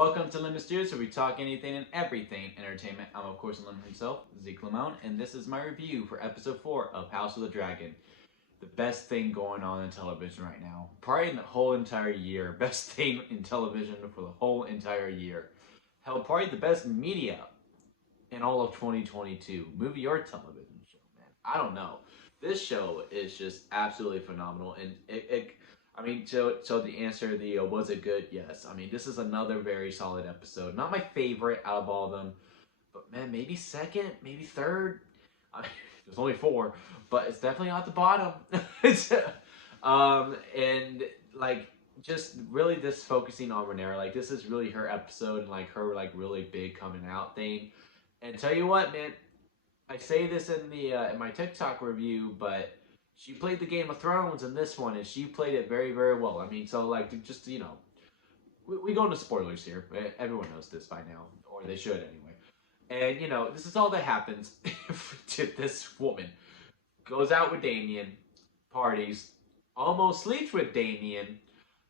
Welcome to Limit Studios, where we talk anything and everything entertainment. I'm, of course, Limit himself, Zeke Lamone, and this is my review for episode 4 of House of the Dragon. The best thing going on in television right now. Probably in the whole entire year. Best thing in television for the whole entire year. Hell, probably the best media in all of 2022. Movie or television show, man. I don't know. This show is just absolutely phenomenal, and so the answer, was it good? Yes. I mean, this is another very solid episode. Not my favorite out of all of them, but man, maybe second, maybe third. I mean, there's only 4, but it's definitely not the bottom. And like just really just focusing on Rhaenyra. Like this is really her episode and like her like really big coming out thing. And tell you what, man, I say this in the in my TikTok review, but she played the Game of Thrones in this one, and she played it very, very well. I mean, so like just we go into spoilers here. Everyone knows this by now, or they should anyway. And this is all that happens to this woman. Goes out with Damien, parties, almost sleeps with Damien,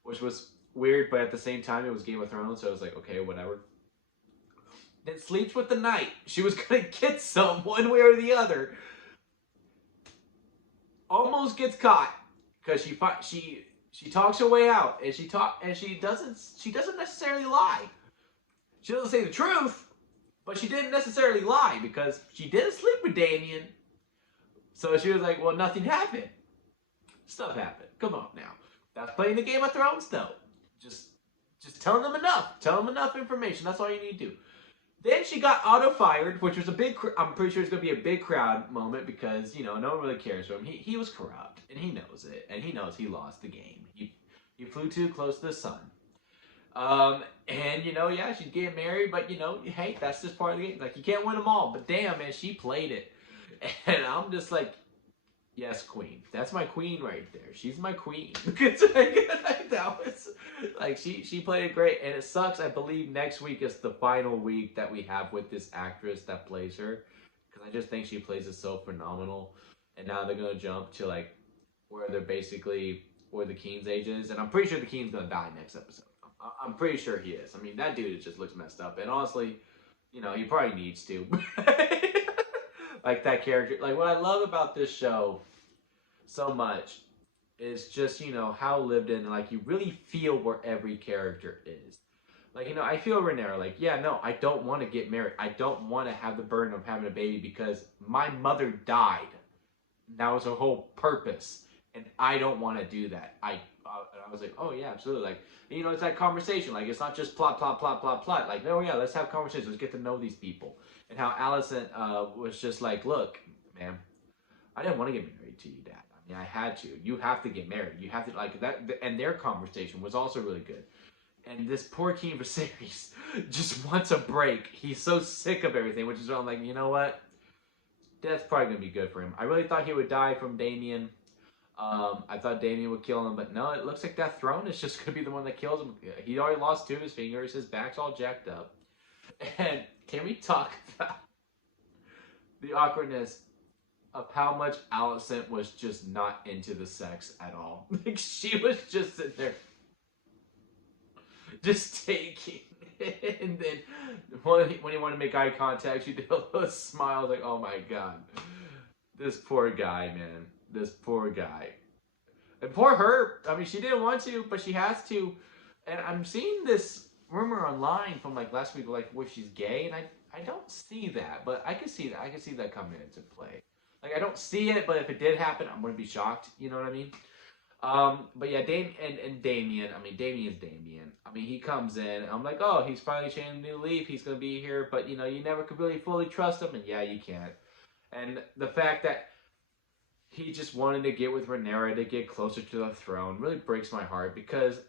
which was weird, but at the same time it was Game of Thrones, so I was like, okay, whatever. Then sleeps with the knight. She was gonna get some one way or the other. Almost gets caught because she talks her way out, and she doesn't necessarily lie. She doesn't say the truth, but she didn't necessarily lie because she did sleep with Damien. So she was like, well, nothing happened. Stuff happened. Come on now. That's playing the Game of Thrones though. Just telling them enough. Tell them enough information. That's all you need to do. Then she got auto-fired, which was a big, I'm pretty sure it's going to be a big crowd moment because, no one really cares for him. He was corrupt, and he knows it, and he knows he lost the game. He flew too close to the sun. Yeah, she's getting married, but, hey, that's just part of the game. Like, you can't win them all, but damn, man, she played it. And I'm just like, yes, queen. That's my queen right there. She's my queen. That was like she played it great, and it sucks. I believe next week is the final week that we have with this actress that plays her, because I just think she plays it so phenomenal. And now they're gonna jump to like where the King's age is, and I'm pretty sure the King's gonna die next episode. I'm pretty sure he is. I mean, that dude just looks messed up, and honestly, he probably needs to. Like that character. Like what I love about this show so much is just, how lived in, and like you really feel where every character is. Like, I feel Rhaenyra, like, yeah, no, I don't want to get married. I don't want to have the burden of having a baby because my mother died. That was her whole purpose. And I don't want to do that. I was like, oh yeah, absolutely. Like, it's that conversation. Like, it's not just plot. Like, oh yeah, let's have conversations. Let's get to know these people. And how Alicent was just like, look, man, I didn't want to get married to you, Dad. I mean, I had to. You have to get married. You have to, like, that. And their conversation was also really good. And this poor King Viserys just wants a break. He's so sick of everything, which is why I'm like, you know what? That's probably going to be good for him. I really thought he would die from Damien. I thought Damien would kill him, but no, it looks like that throne is just going to be the one that kills him. He already lost 2 of his fingers. His back's all jacked up. And can we talk about the awkwardness of how much Alicent was just not into the sex at all? Like, she was just sitting there just taking it. And then when he wanted to make eye contact, she did a little smile like, oh my god. This poor guy, man. This poor guy. And poor her. I mean, she didn't want to, but she has to. And I'm seeing this rumor online from like last week, like where she's gay, and I don't see that, but I can see that. I can see that coming into play. Like, I don't see it, but if it did happen, I'm gonna be shocked. You know what I mean? But yeah, Damien. I mean, Damien's Damien. I mean, he comes in, and I'm like, oh, he's finally changing a new leaf. He's gonna be here, but you never could really fully trust him, and yeah, you can't. And the fact that he just wanted to get with Rhaenyra to get closer to the throne really breaks my heart, because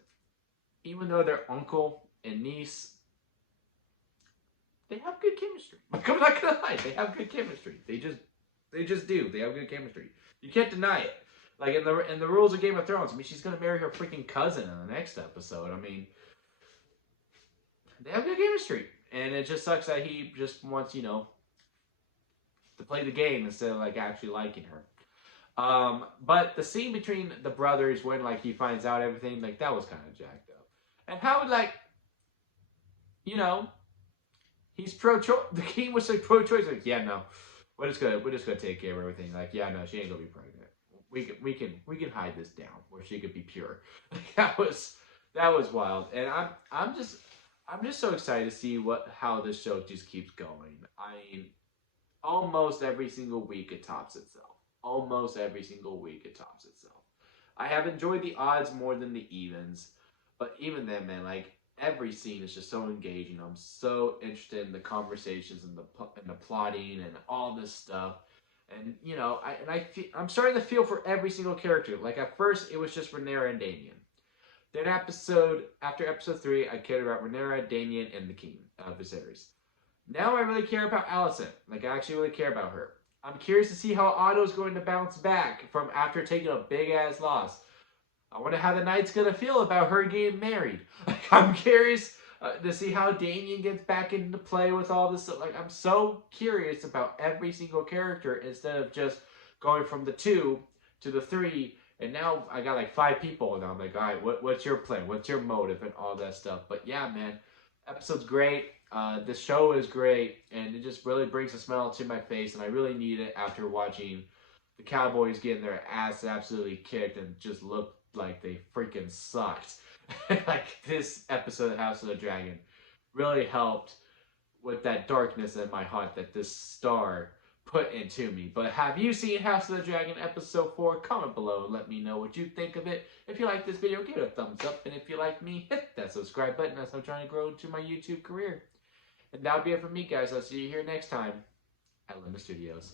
even though they're uncle and niece, they have good chemistry. Like, I'm not gonna lie, they have good chemistry. They just do. They have good chemistry. You can't deny it. Like in the rules of Game of Thrones, I mean, she's gonna marry her freaking cousin in the next episode. I mean, they have good chemistry, and it just sucks that he just wants, to play the game instead of like actually liking her. But the scene between the brothers, when, like, he finds out everything, like, that was kind of jacked up. And how, like, you know, he's pro-choice. The king was like pro-choice. Like, yeah, no, we're just gonna take care of everything. Like, yeah, no, she ain't gonna be pregnant. We can hide this down where she could be pure. Like, that was wild, and I'm just so excited to see how this show just keeps going. I mean, almost every single week it tops itself. Almost every single week it tops itself. I have enjoyed the odds more than the evens, but even then, man, like every scene is just so engaging. I'm so interested in the conversations and the plotting and all this stuff. And you know, I'm starting to feel for every single character. Like at first, it was just Rhaenyra and Damian. Then after episode 3, I cared about Rhaenyra, Damian, and the king of Viserys. Now I really care about Alicent. Like, I actually really care about her. I'm curious to see how Otto's going to bounce back from after taking a big-ass loss. I wonder how the Knight's going to feel about her getting married. Like, I'm curious to see how Damian gets back into play with all this. Like, I'm so curious about every single character instead of just going from the 2 to the 3. And now I got like 5 people, and I'm like, all right, what's your plan? What's your motive and all that stuff? But yeah, man, episode's great. The show is great, and it just really brings a smile to my face, and I really need it after watching the Cowboys getting their ass absolutely kicked and just looked like they freaking sucked. Like, this episode of House of the Dragon really helped with that darkness in my heart that this star put into me. But have you seen House of the Dragon episode 4? Comment below and let me know what you think of it. If you like this video, give it a thumbs up. And if you like me, hit that subscribe button as I'm trying to grow into my YouTube career. And that'll be it for me, guys. I'll see you here next time at Limit Studios.